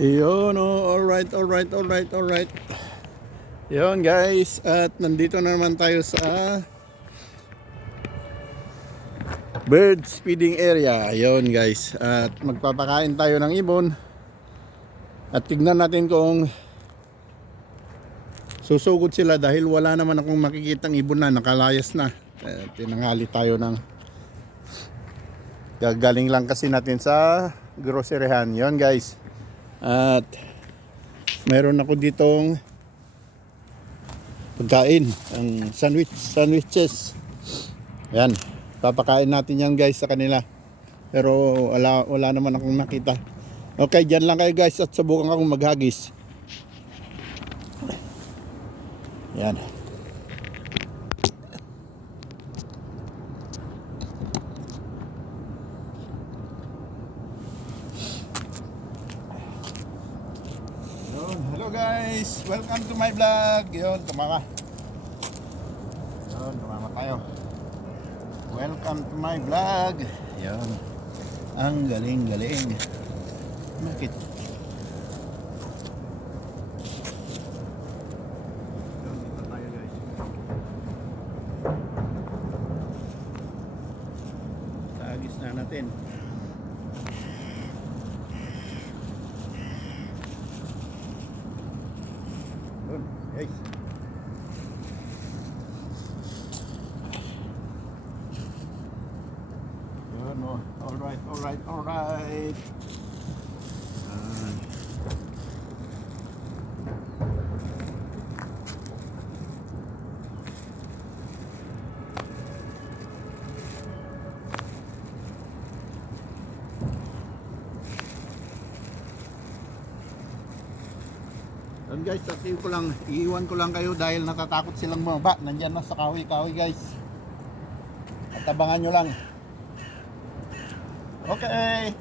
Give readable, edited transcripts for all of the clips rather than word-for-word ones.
Yun, oh, alright. Yun guys, at nandito na naman tayo sa bird feeding area. Yun guys, at magpapakain tayo ng ibon. At tignan natin kung susugod sila dahil wala naman akong makikitang ibon na nakalayas na. Tinanghali tayo ng gagaling lang kasi natin sa groceryhan. Yun guys, at meron ako ditong pagkain, ang sandwiches. Yan, papakain natin yan guys sa kanila. Pero wala naman akong nakita. Okay, dyan lang kayo guys at subukan akong maghagis. Yan. Yun, hello guys, welcome to my vlog. Yun, tumama. Yun, tumama tayo. Welcome to my vlog. Yun, ang galing. Bakit? Yun, dito tayo guys. Taagis na natin. Yun, guys. Yun, oh. Alright. Yun guys, iiwan ko lang kayo dahil natatakot silang bumaba. Nandyan na sa kahoy guys. At abangan nyo lang. Okay.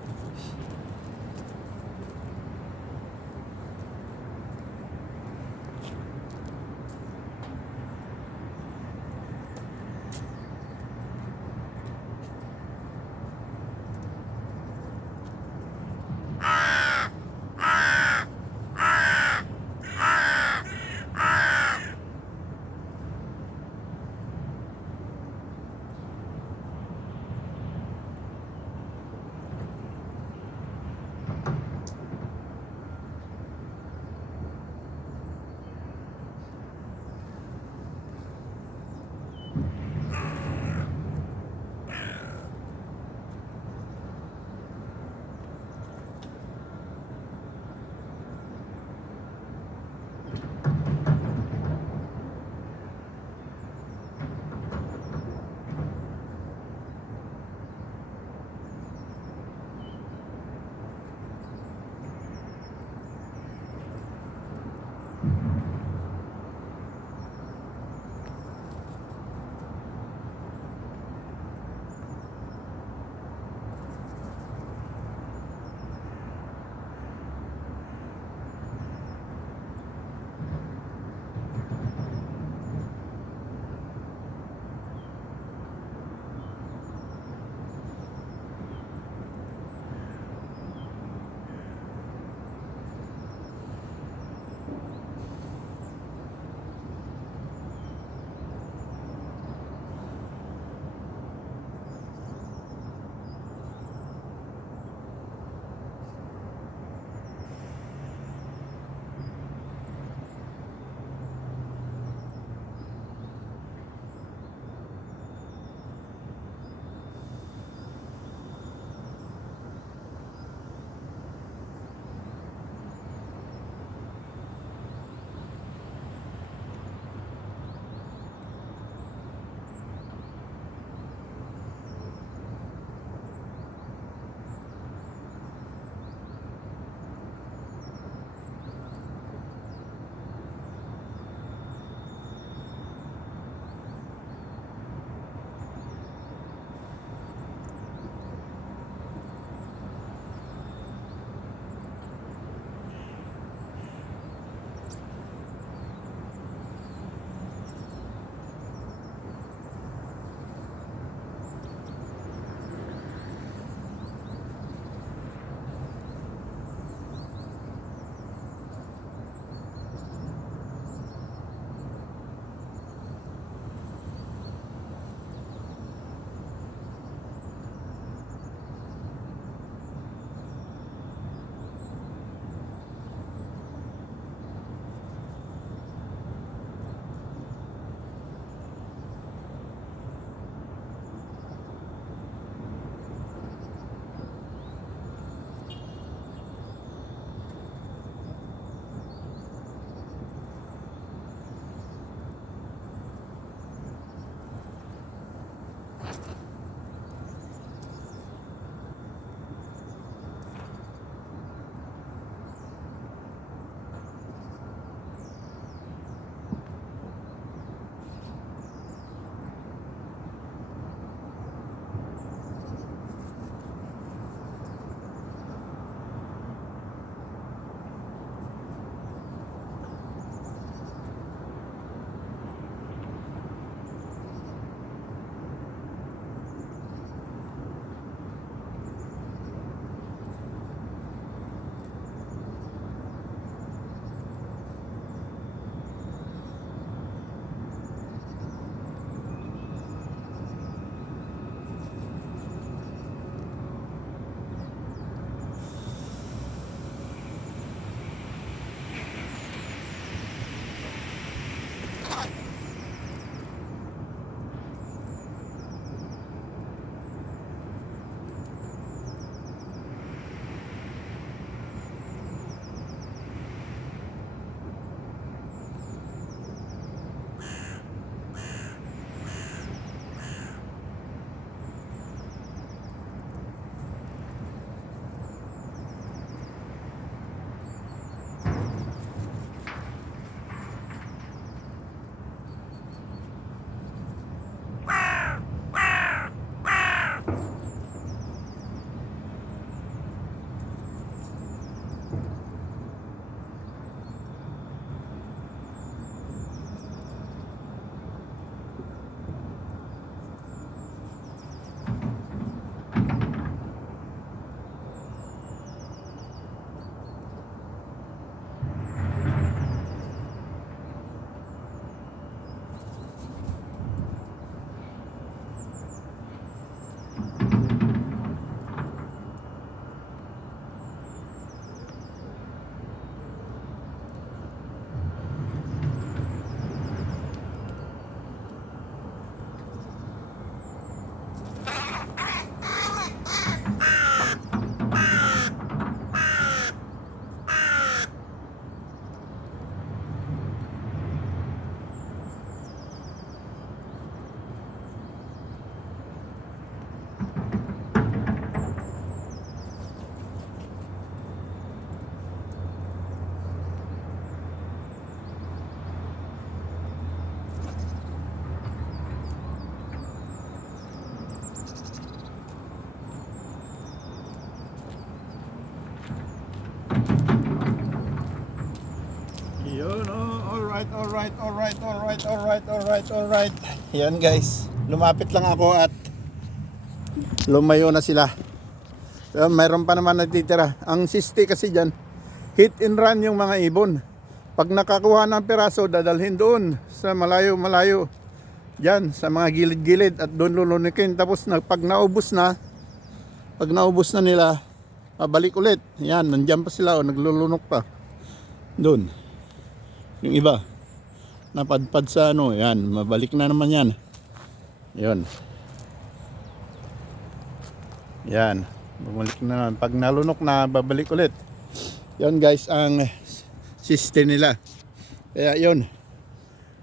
alright. Yan guys, lumapit lang ako at lumayo na sila. So, mayroon pa naman natitira. Ang siste kasi dyan, hit and run yung mga ibon. Pag nakakuha ng piraso, dadalhin doon sa malayo dyan, sa mga gilid-gilid at doon lulunikin. Tapos pag naubos na nila, pabalik ulit. Yan, nandyan pa sila o naglulunok pa. Doon. Yung iba, napadpad sa ano, yan, mabalik na naman yan. Yun. Yan, bumalik na naman. Pag nalunok na, babalik ulit. Yan guys, ang system nila. Kaya yun.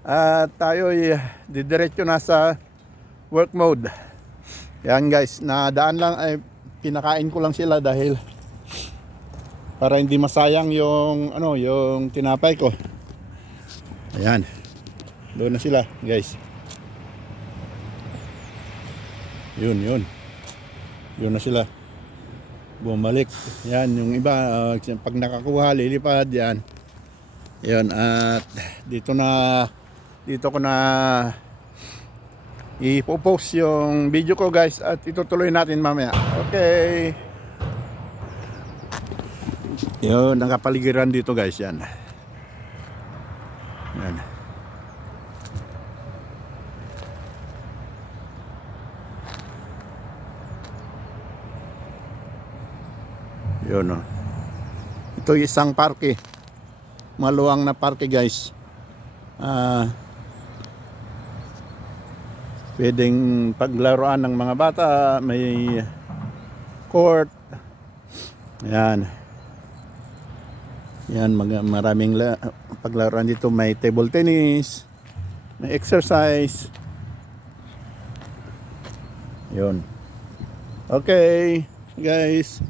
At tayo didiretso na sa work mode. Yan guys, nadaan lang ay pinakain ko lang sila dahil para hindi masayang yung yung tinapay ko. Ayan. Doon na sila, guys. Yun. Yun na sila. Bumalik. Yan, yung iba pag nakakuha, lilipad yan. Yun, at dito ko na ipopost yung video ko guys at itutuloy natin mamaya. Okay. Yun, ang kapaligiran dito guys, yan. Yan. Yun, oh. Ito isang parke. Maluwang na parke guys. Pwedeng paglaruan ng mga bata, may court. Yan. Yan, maraming paglaruan dito, may table tennis, may exercise. Yun. Okay, guys.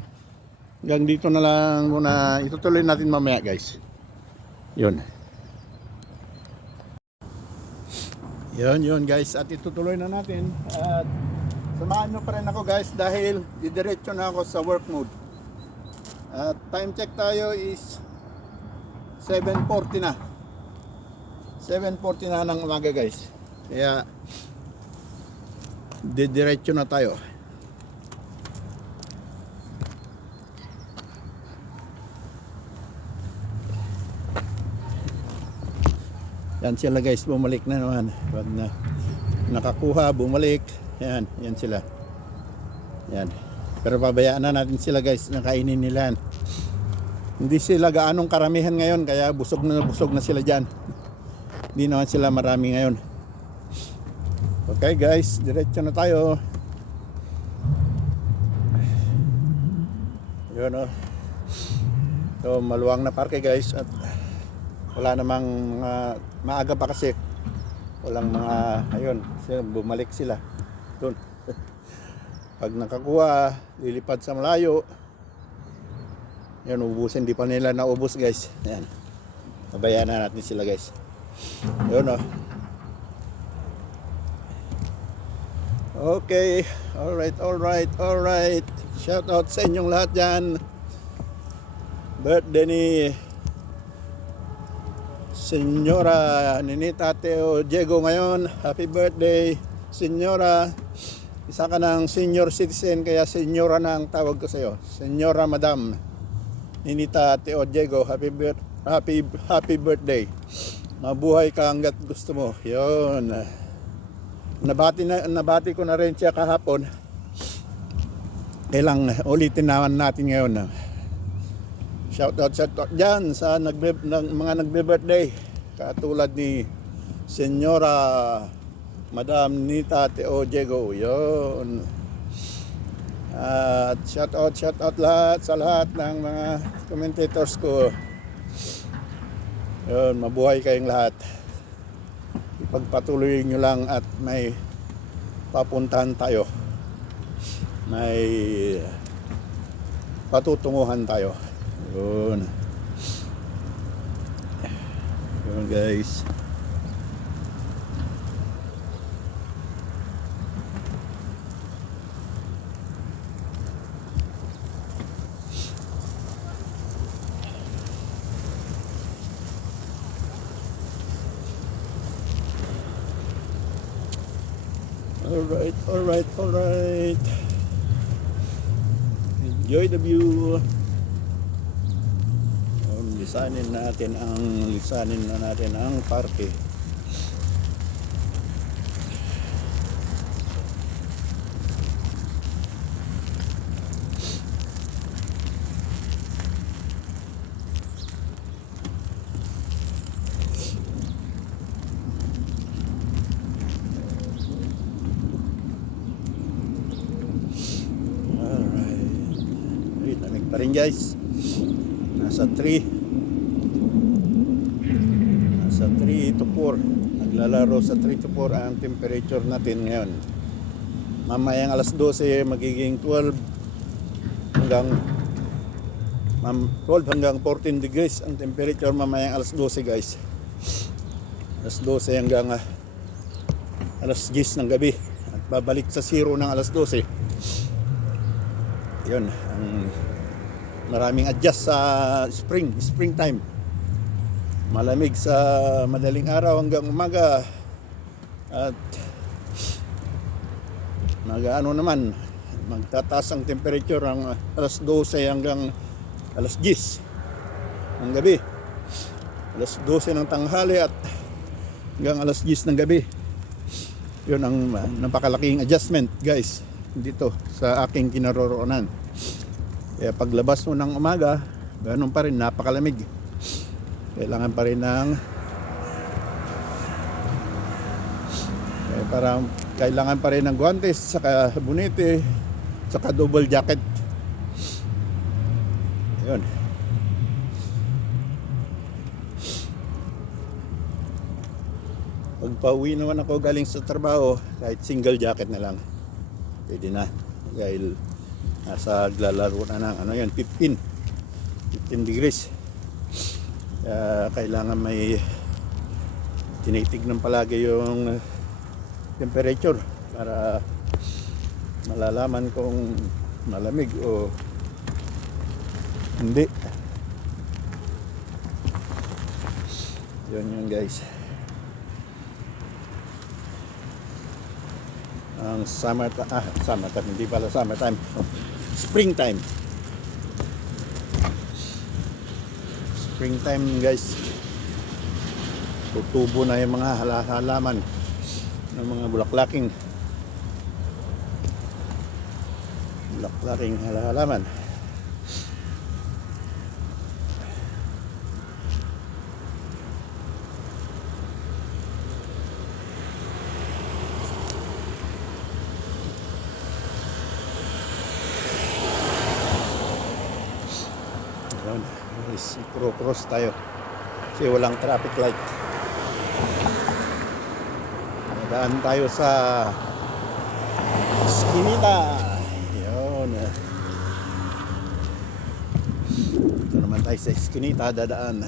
Hanggang dito na lang muna. Itutuloy natin mamaya, guys. Yun. Yun guys, at itutuloy na natin. At samahan nyo pa rin ako guys dahil didiretso na ako sa work mode. At time check tayo is 7:40 na. 7:40 na ng umaga guys. Kaya didiretso na tayo. Yan sila guys, bumalik na naman. Pag nakakuha, bumalik. Yan sila. Yan. Pero pabayaan na natin sila guys, nakainin nila yan. Hindi sila gaanong karamihan ngayon, kaya busog na sila dyan. Hindi naman sila marami ngayon. Okay guys, diretso na tayo. Yun o. So maluwang na parke guys at wala namang mga maaga pa kasi walang mga ayun, bumalik sila doon. Pag nakakuha, lilipad sa malayo. Yan, ubusin, di pa nila naubos guys. Yan, pabayaan na natin sila guys. Yun o. Okay, alright. Shout out sa inyong lahat dyan. Birthday ni Senyora Ninita Teo Diego ngayon. Happy birthday, Senyora. Isa ka ng senior citizen, kaya Senyora na ang tawag ko sa iyo. Senyora Madam Ninita Teo Diego, happy birthday. Mabuhay ka hanggat gusto mo. Yun. Nabati ko na rin siya kahapon. Kailang ulitin naman natin ngayon. Shout out dyan sa mga nagbe-birthday katulad ni Senyora Madam Nita Teo Diego. Yun. At shout out lahat sa lahat ng mga commentators ko. Yun, mabuhay kayong lahat. Ipagpatuloy nyo lang at may papuntahan tayo. May patutunguhan tayo. Yun guys. Alright. Enjoy the view. Lisanin na natin ang parke. Pa rin guys, nasa 3 to 4, naglalaro sa 3 to 4 ang temperature natin ngayon. Mamayang alas 12 magiging 12 hanggang 14 degrees ang temperature mamayang alas 12 guys. Alas 12 hanggang alas 10 ng gabi at babalik sa 0 ng alas 12. Yun ang maraming adjust sa springtime. Malamig sa madaling araw hanggang umaga at magtataas ang temperature ang alas 12 hanggang alas 10 ng gabi, alas 12 ng tanghali at hanggang alas 10 ng gabi. Yun ang napakalaking adjustment guys dito sa aking kinaroroonan. Kaya paglabas mo ng umaga, ganun pa rin, napakalamig. Kailangan pa rin kailangan pa rin ng guantes, saka bonete, saka double jacket. Yun. Pag pauwi naman ako galing sa trabaho, kahit single jacket na lang, pwede na. Dahil nasa lalaro na ng 15 degrees. Kailangan may tinitignan palagi yung temperature para malalaman kung malamig o hindi. Yun guys. Ang summertime, hindi pala summertime, springtime guys. Tutubo na yung mga halaman ng mga bulaklaking halaman. Cross tayo kasi walang traffic light. Daan tayo sa Eskinita. Yun. Ito naman tayo sa Eskinita dadaan.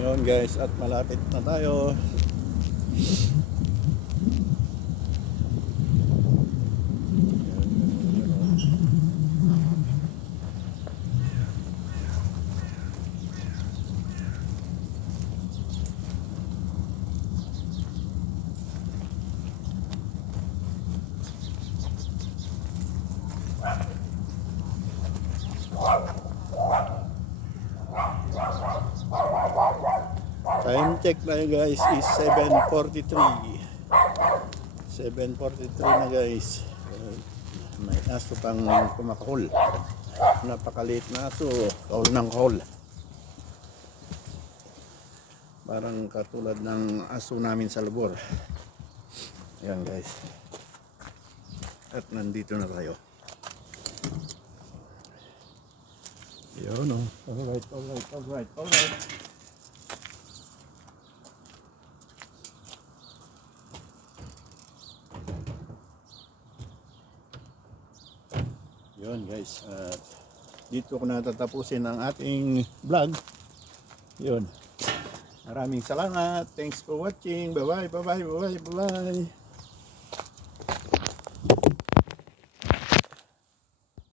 Yun guys, at malapit na tayo. Time check na guys is 7:43. 7:43 na guys. May aso pang kumakahol. Napakaliit na aso. Kahol ng kahol. Parang katulad ng aso namin sa labor. Ayan guys. At nandito na tayo. Yun o. Alright. Yun guys. At dito ko natatapusin ang ating vlog. Yun. Maraming salamat. Thanks for watching. Bye bye.